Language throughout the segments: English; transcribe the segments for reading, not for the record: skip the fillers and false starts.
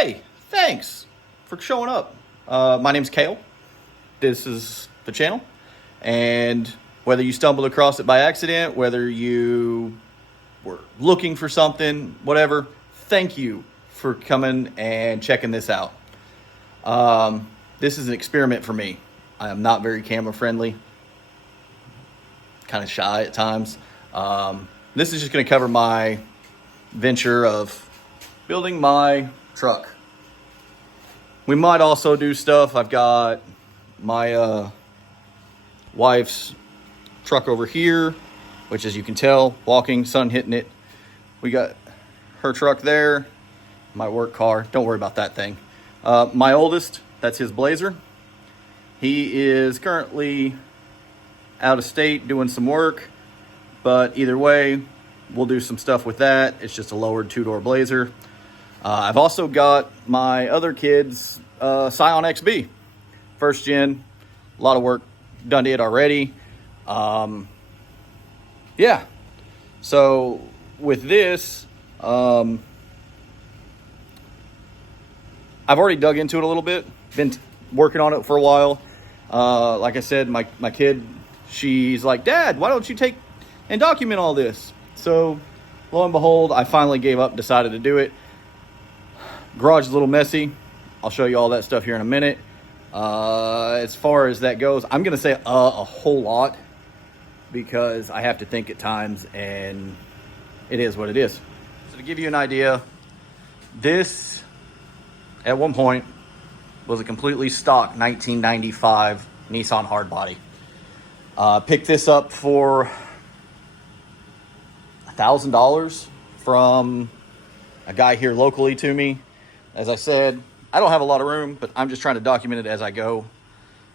Hey, thanks for showing up. My name's Kale. This is the channel. And whether you stumbled across it by accident, whether you were looking for something, whatever, thank you for coming and checking this out. This is an experiment for me. I am not very camera friendly, kind of shy at times. This is just going to cover my venture of building my truck. We might also do stuff. I've got my wife's truck over here, which, as you can tell, walking, sun hitting it. We got her truck there, my work car. Don't worry about that thing. My oldest, that's his Blazer. He is currently out of state doing some work, but either way, we'll do some stuff with that. It's just a lowered two-door Blazer. I've also got my other kid's Scion XB, first gen. A lot of work done to it already. Yeah. So with this, I've already dug into it a little bit. Been working on it for a while. Like I said, my kid, she's like, "Dad, why don't you take and document all this?" So lo and behold, I finally gave up, decided to do it. Garage is a little messy. I'll show you all that stuff here in a minute. As far as that goes, I'm going to say a whole lot because I have to think at times, and it is what it is. So to give you an idea, this at one point was a completely stock 1995 Nissan Hardbody. Picked this up for $1,000 from a guy here locally to me. As I said, I don't have a lot of room, but I'm just trying to document it as I go.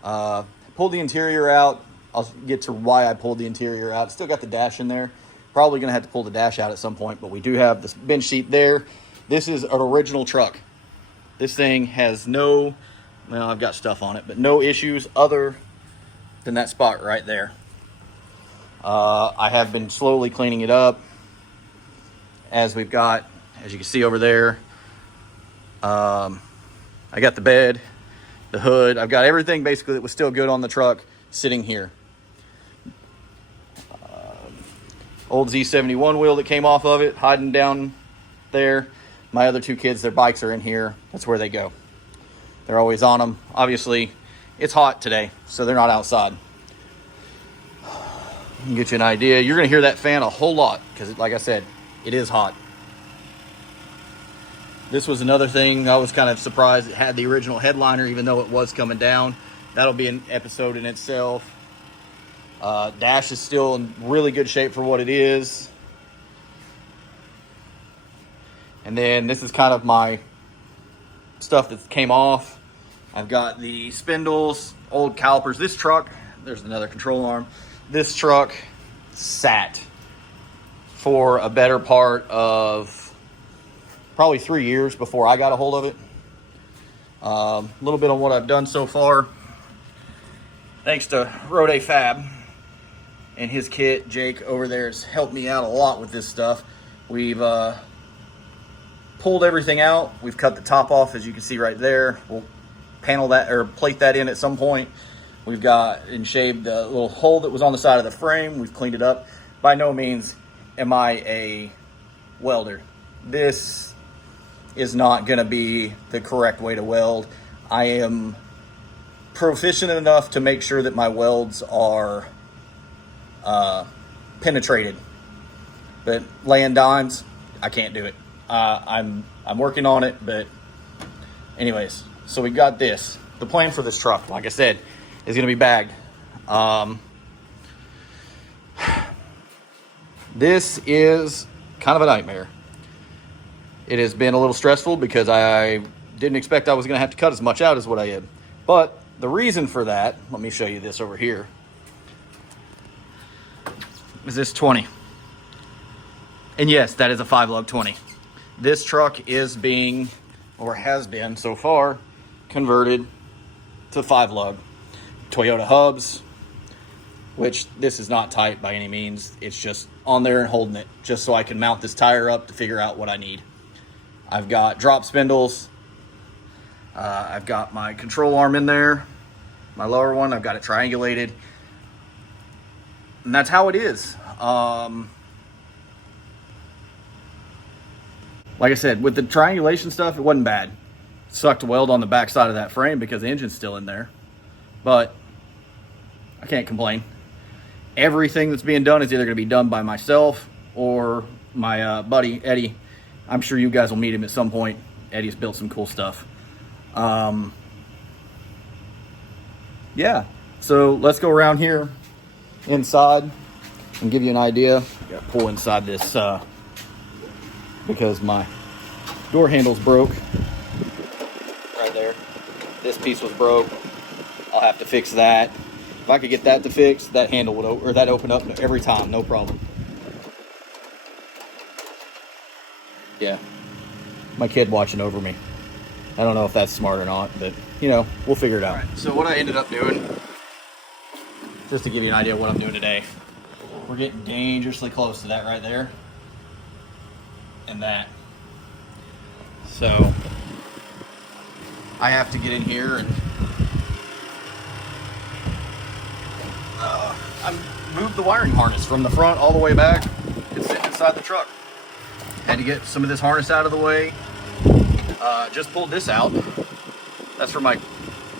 Pulled the interior out. I'll get to why I pulled the interior out. Still got the dash in there. Probably going to have to pull the dash out at some point, but we do have this bench seat there. This is an original truck. This thing has no, well, I've got stuff on it, but no issues other than that spot right there. I have been slowly cleaning it up as we've got, as you can see over there. I got the bed, the hood. I've got everything basically that was still good on the truck sitting here. Old Z71 wheel that came off of it, hiding down there. My other two kids, their bikes are in here. That's where they go. They're always on them. Obviously, it's hot today, so they're not outside. Get you an idea. You're going to hear that fan a whole lot because, like I said, it is hot. This was another thing I was kind of surprised. It had the original headliner, even though it was coming down. That'll be an episode in itself. Dash is still in really good shape for what it is. And then this is kind of my stuff that came off. I've got the spindles, old calipers. This truck, there's another control arm. This truck sat for a better part of probably 3 years before I got a hold of it. A little bit on what I've done so far. Thanks to Rode Fab and his kit, Jake over there has helped me out a lot with this stuff. We've pulled everything out. We've cut the top off, as you can see right there. We'll panel that or plate that in at some point. We've got and shaved the little hole that was on the side of the frame. We've cleaned it up. By no means am I a welder. This is not going to be the correct way to weld. I am proficient enough to make sure that my welds are penetrated, but laying dimes, I can't do it. I'm working on it, but anyways, so we got this. The plan for this truck, like I said, is going to be bagged. This is kind of a nightmare. It has been a little stressful because I didn't expect I was going to have to cut as much out as what I did. But the reason for that, let me show you this over here, is this 20. And yes, that is a 5-lug 20. This truck is being, or has been so far, converted to 5-lug. Toyota hubs, which this is not tight by any means. It's just on there and holding it just so I can mount this tire up to figure out what I need. I've got drop spindles I've got my control arm in there, my lower one. I've got it triangulated, and that's how it is. Like I said, with the triangulation stuff, it wasn't bad. It sucked to weld on the back side of that frame because the engine's still in there, but I can't complain. Everything that's being done is either going to be done by myself or my buddy Eddie. I'm sure you guys will meet him at some point. Eddie's built some cool stuff. Yeah, so let's go around here inside and give you an idea. I got to pull inside this because my door handle's broke right there. This piece was broke. I'll have to fix that. If I could get that to fix, that handle would open up every time, no problem. Yeah, my kid watching over me. I don't know if that's smart or not, but you know, we'll figure it out. All right, so what I ended up doing, just to give you an idea of what I'm doing today, we're getting dangerously close to that right there and that. So I have to get in here and I moved the wiring harness from the front all the way back. It's sitting inside the truck. Had to get some of this harness out of the way. Just pulled this out. That's for my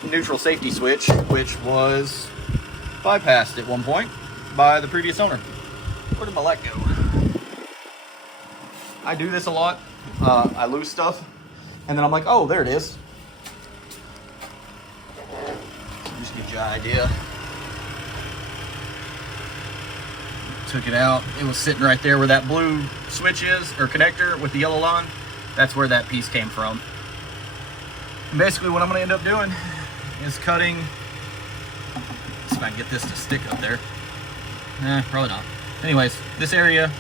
neutral safety switch, which was bypassed at one point by the previous owner. Where did my light go? I do this a lot. I lose stuff, and then I'm like, oh, there it is. Just to get you an idea. Took it out. It was sitting right there where that blue switch is, or connector with the yellow line. That's where that piece came from. And basically what I'm going to end up doing is cutting, let's see if I can get this to stick up there. Probably not. Anyways, this area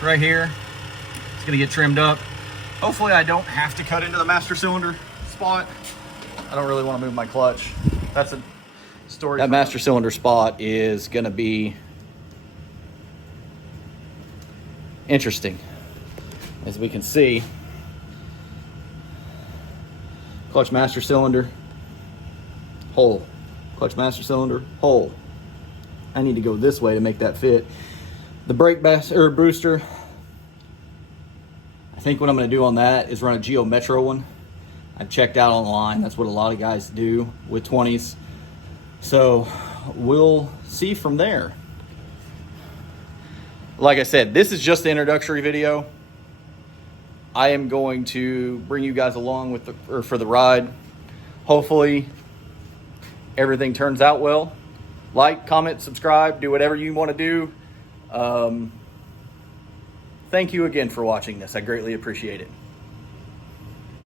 right here, it's going to get trimmed up. Hopefully I don't have to cut into the master cylinder spot. I don't really want to move my clutch. That's a story. That master cylinder spot is going to be interesting. As we can see, clutch master cylinder, hole. Clutch master cylinder, hole. I need to go this way to make that fit. The brake booster, I think what I'm going to do on that is run a Geo Metro one. I've checked out online. That's what a lot of guys do with 20s. So we'll see from there. Like I said, this is just the introductory video. I am going to bring you guys along with for the ride. Hopefully everything turns out well. Like, comment, subscribe, do whatever you want to do. Thank you again for watching this. I greatly appreciate it.